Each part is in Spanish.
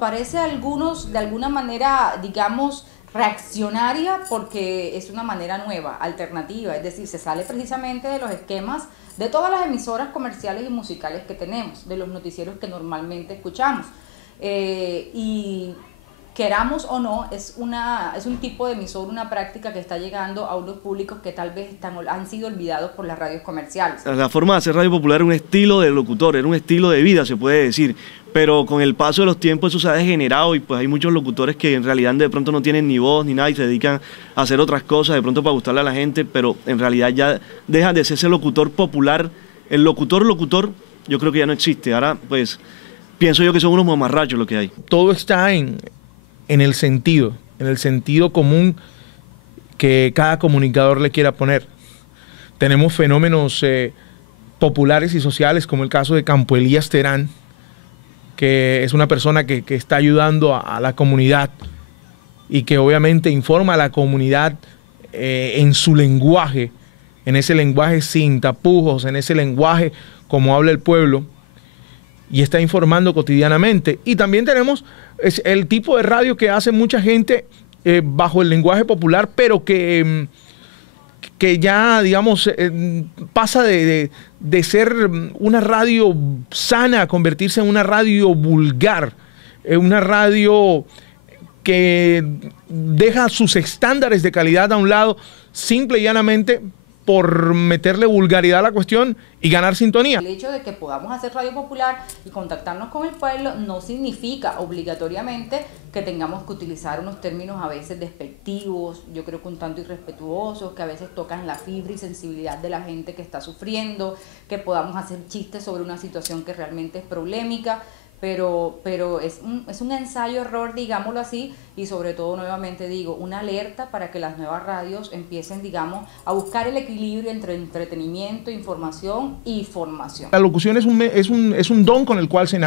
Parece a algunos de alguna manera, digamos, reaccionaria porque es una manera nueva, alternativa, es decir, se sale precisamente de los esquemas de todas las emisoras comerciales y musicales que tenemos, de los noticieros que normalmente escuchamos. Y queramos o no, es un tipo de emisora, una práctica que está llegando a unos públicos que tal vez han sido olvidados por las radios comerciales. La forma de hacer radio popular era un estilo de locutor, era un estilo de vida, se puede decir, pero con el paso de los tiempos eso se ha degenerado y pues hay muchos locutores que en realidad de pronto no tienen ni voz ni nada y se dedican a hacer otras cosas de pronto para gustarle a la gente, pero en realidad ya dejan de ser ese locutor popular. El locutor yo creo que ya no existe. Ahora pues pienso yo que son unos mamarrachos lo que hay. Todo está en el sentido común que cada comunicador le quiera poner. Tenemos fenómenos populares y sociales como el caso de Campo Elías Terán, que es una persona que está ayudando a la comunidad y que obviamente informa a la comunidad en su lenguaje, en ese lenguaje sin tapujos, en ese lenguaje como habla el pueblo, y está informando cotidianamente. Y también tenemos el tipo de radio que hace mucha gente bajo el lenguaje popular, pero que ya, digamos, pasa de ser una radio sana a convertirse en una radio vulgar, una radio que deja sus estándares de calidad a un lado, simple y llanamente por meterle vulgaridad a la cuestión y ganar sintonía. El hecho de que podamos hacer radio popular y contactarnos con el pueblo no significa obligatoriamente que tengamos que utilizar unos términos a veces despectivos, yo creo que un tanto irrespetuosos, que a veces tocan la fibra y sensibilidad de la gente que está sufriendo, que podamos hacer chistes sobre una situación que realmente es problemática, pero es un ensayo-error, digámoslo así, y sobre todo, nuevamente digo, una alerta para que las nuevas radios empiecen, digamos, a buscar el equilibrio entre entretenimiento, información y formación. La locución es un don con el cual se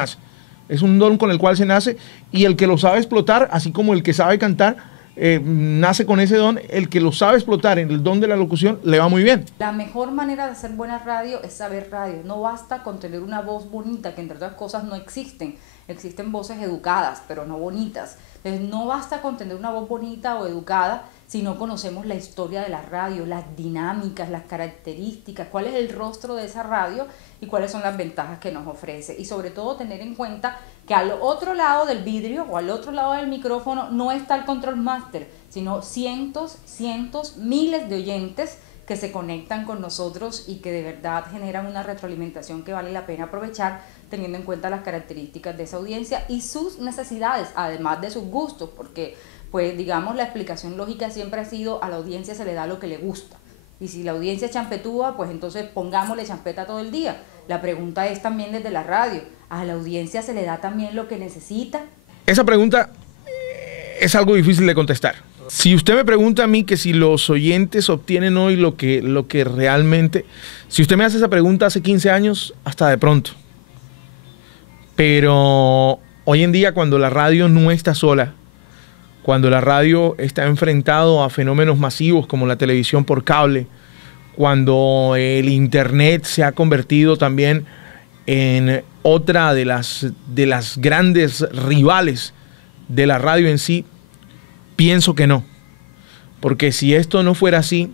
nace, y el que lo sabe explotar, así como el que sabe cantar, nace con ese don. El que lo sabe explotar en el don de la locución le va muy bien. La mejor manera de hacer buena radio es saber radio. No basta con tener una voz bonita, que entre otras cosas no existen. Existen voces educadas, pero no bonitas. Entonces no basta con tener una voz bonita o educada si no conocemos la historia de la radio, las dinámicas, las características, cuál es el rostro de esa radio y cuáles son las ventajas que nos ofrece. Y sobre todo tener en cuenta que al otro lado del vidrio o al otro lado del micrófono no está el control master, sino cientos, miles de oyentes que se conectan con nosotros y que de verdad generan una retroalimentación que vale la pena aprovechar, teniendo en cuenta las características de esa audiencia y sus necesidades, además de sus gustos, porque pues digamos la explicación lógica siempre ha sido a la audiencia se le da lo que le gusta. Y si la audiencia es champetúa, pues entonces pongámosle champeta todo el día. La pregunta es también desde la radio, ¿a la audiencia se le da también lo que necesita? Esa pregunta es algo difícil de contestar. Si usted me pregunta a mí que si los oyentes obtienen hoy lo que realmente... Si usted me hace esa pregunta hace 15 años, hasta de pronto. Pero hoy en día, cuando la radio no está sola, cuando la radio está enfrentado a fenómenos masivos como la televisión por cable, cuando el internet se ha convertido también en otra de las grandes rivales de la radio en sí, pienso que no. Porque si esto no fuera así,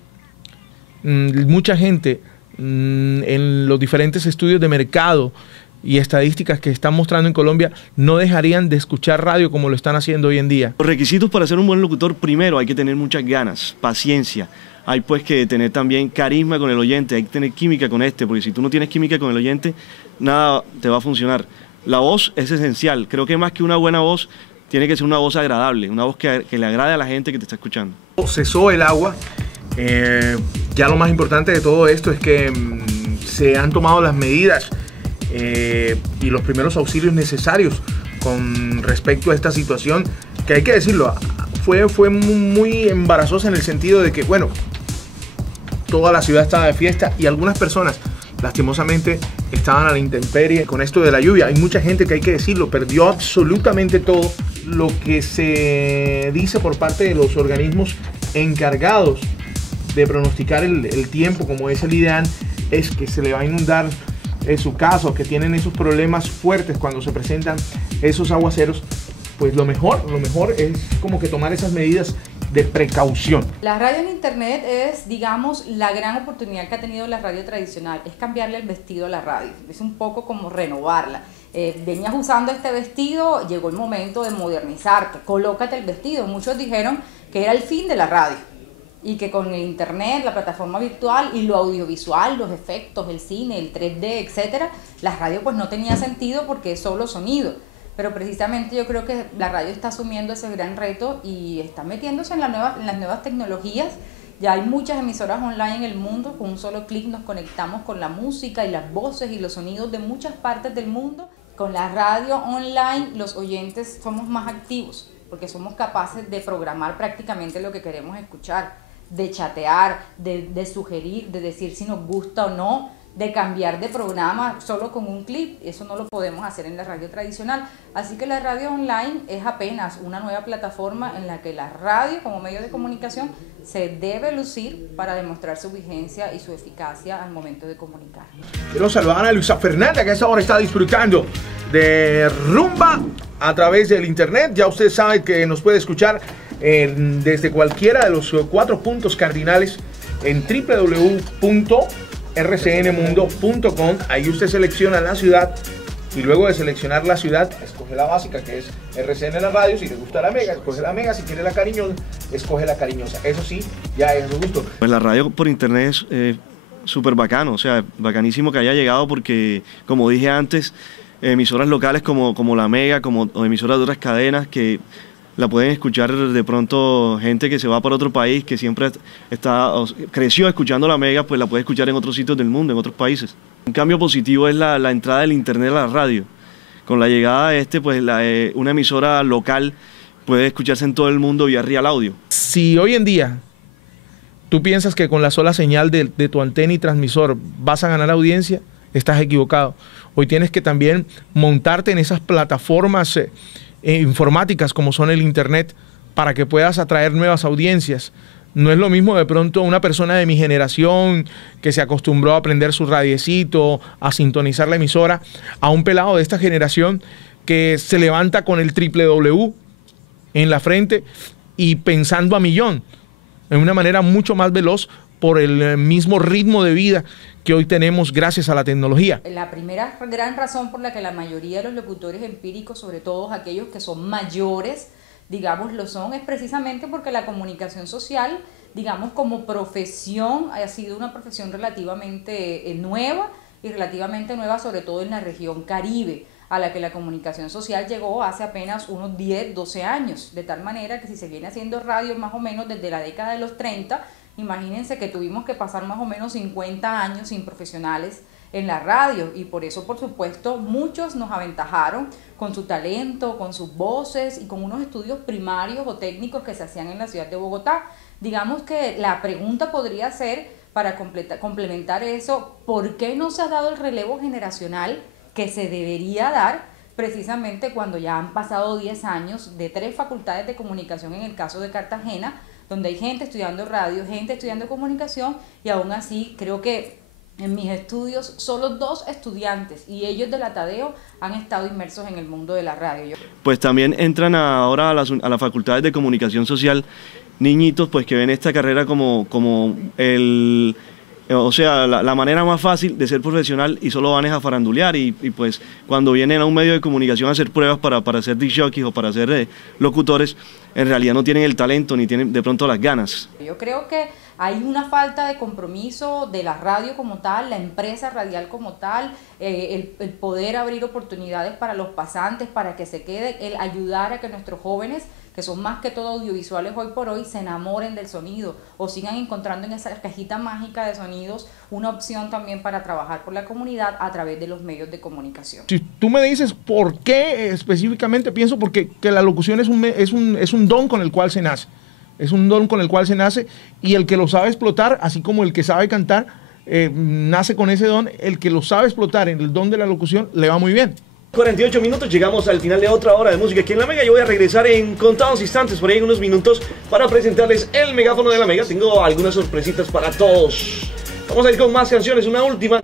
mucha gente en los diferentes estudios de mercado y estadísticas que están mostrando en Colombia no dejarían de escuchar radio como lo están haciendo hoy en día. Los requisitos para ser un buen locutor: primero hay que tener muchas ganas, paciencia, hay pues que tener también carisma con el oyente, hay que tener química con porque si tú no tienes química con el oyente, nada te va a funcionar. La voz es esencial, creo que más que una buena voz, tiene que ser una voz agradable, una voz que le agrade a la gente que te está escuchando. Cesó el agua, ya lo más importante de todo esto es que se han tomado las medidas y los primeros auxilios necesarios con respecto a esta situación, que hay que decirlo, fue muy embarazosa en el sentido de que, bueno, toda la ciudad estaba de fiesta y algunas personas lastimosamente estaban a la intemperie con esto de la lluvia. Hay mucha gente que, hay que decirlo, perdió absolutamente todo. Lo que se dice por parte de los organismos encargados de pronosticar el tiempo, como es el IDEAN, es que se le va a inundar su casa, que tienen esos problemas fuertes cuando se presentan esos aguaceros, pues lo mejor es como que tomar esas medidas de precaución. La radio en internet es, digamos, la gran oportunidad que ha tenido la radio tradicional, es cambiarle el vestido a la radio, es un poco como renovarla. Venías usando este vestido, llegó el momento de modernizarte, colócate el vestido. Muchos dijeron que era el fin de la radio y que con el internet, la plataforma virtual y lo audiovisual, los efectos, el cine, el 3D, etcétera, la radio pues no tenía sentido porque es solo sonido. Pero precisamente yo creo que la radio está asumiendo ese gran reto y está metiéndose en las nuevas tecnologías. Ya hay muchas emisoras online en el mundo, con un solo clic nos conectamos con la música y las voces y los sonidos de muchas partes del mundo. Con la radio online los oyentes somos más activos porque somos capaces de programar prácticamente lo que queremos escuchar, de chatear, de sugerir, de decir si nos gusta o no, de cambiar de programa solo con un clic. Eso no lo podemos hacer en la radio tradicional. Así que la radio online es apenas una nueva plataforma en la que la radio como medio de comunicación se debe lucir para demostrar su vigencia y su eficacia al momento de comunicar. Quiero saludar a Luisa Fernanda, que a esta hora está disfrutando de rumba a través del internet. Ya usted sabe que nos puede escuchar desde cualquiera de los 4 puntos cardinales en www.rcnmundo.com. Ahí usted selecciona la ciudad y luego de seleccionar la ciudad escoge la básica, que es RCN la radio. Si le gusta la mega, escoge la mega. Si quiere la cariñosa, escoge la cariñosa. Eso sí, ya es su gusto. Pues la radio por internet es súper bacano, o sea, bacanísimo que haya llegado porque, como dije antes, emisoras locales como la mega, o emisoras de otras cadenas que la pueden escuchar de pronto gente que se va para otro país, que siempre creció escuchando la mega, pues la puede escuchar en otros sitios del mundo, en otros países. Un cambio positivo es la entrada del internet a la radio. Con la llegada de pues una emisora local puede escucharse en todo el mundo vía Real Audio. Si hoy en día tú piensas que con la sola señal de tu antena y transmisor vas a ganar audiencia, estás equivocado. Hoy tienes que también montarte en esas plataformas informáticas como son el internet para que puedas atraer nuevas audiencias. No es lo mismo de pronto una persona de mi generación que se acostumbró a prender su radiecito, a sintonizar la emisora, a un pelado de esta generación que se levanta con el www en la frente y pensando a millón, en una manera mucho más veloz por el mismo ritmo de vida que hoy tenemos gracias a la tecnología. La primera gran razón por la que la mayoría de los locutores empíricos, sobre todo aquellos que son mayores, digamos, lo son, es precisamente porque la comunicación social, digamos, como profesión, ha sido una profesión relativamente nueva sobre todo en la región Caribe, a la que la comunicación social llegó hace apenas unos 10, 12 años, de tal manera que si se viene haciendo radio más o menos desde la década de los 30, imagínense que tuvimos que pasar más o menos 50 años sin profesionales en la radio y por eso, por supuesto, muchos nos aventajaron con su talento, con sus voces y con unos estudios primarios o técnicos que se hacían en la ciudad de Bogotá. Digamos que la pregunta podría ser, para complementar eso, ¿por qué no se ha dado el relevo generacional que se debería dar precisamente cuando ya han pasado 10 años de 3 facultades de comunicación en el caso de Cartagena, donde hay gente estudiando radio, gente estudiando comunicación, y aún así creo que en mis estudios solo 2 estudiantes y ellos de la Tadeo han estado inmersos en el mundo de la radio. Pues también entran ahora a las facultades de comunicación social niñitos pues que ven esta carrera como la manera más fácil de ser profesional y solo van a farandulear y pues cuando vienen a un medio de comunicación a hacer pruebas para ser disc jockeys o para ser locutores, en realidad no tienen el talento ni tienen de pronto las ganas. Yo creo que hay una falta de compromiso de la radio como tal, la empresa radial como tal, el poder abrir oportunidades para los pasantes, para que se queden, el ayudar a que nuestros jóvenes, que son más que todo audiovisuales hoy por hoy, se enamoren del sonido o sigan encontrando en esa cajita mágica de sonidos una opción también para trabajar por la comunidad a través de los medios de comunicación. Si tú me dices por qué específicamente, pienso porque que la locución es un don con el cual se nace. Es un don con el cual se nace y el que lo sabe explotar, así como el que sabe cantar, nace con ese don. El que lo sabe explotar en el don de la locución le va muy bien. 48 minutos, llegamos al final de otra hora de música aquí en La Mega. Yo voy a regresar en contados instantes, por ahí en unos minutos, para presentarles el megáfono de La Mega. Tengo algunas sorpresitas para todos. Vamos a ir con más canciones, una última.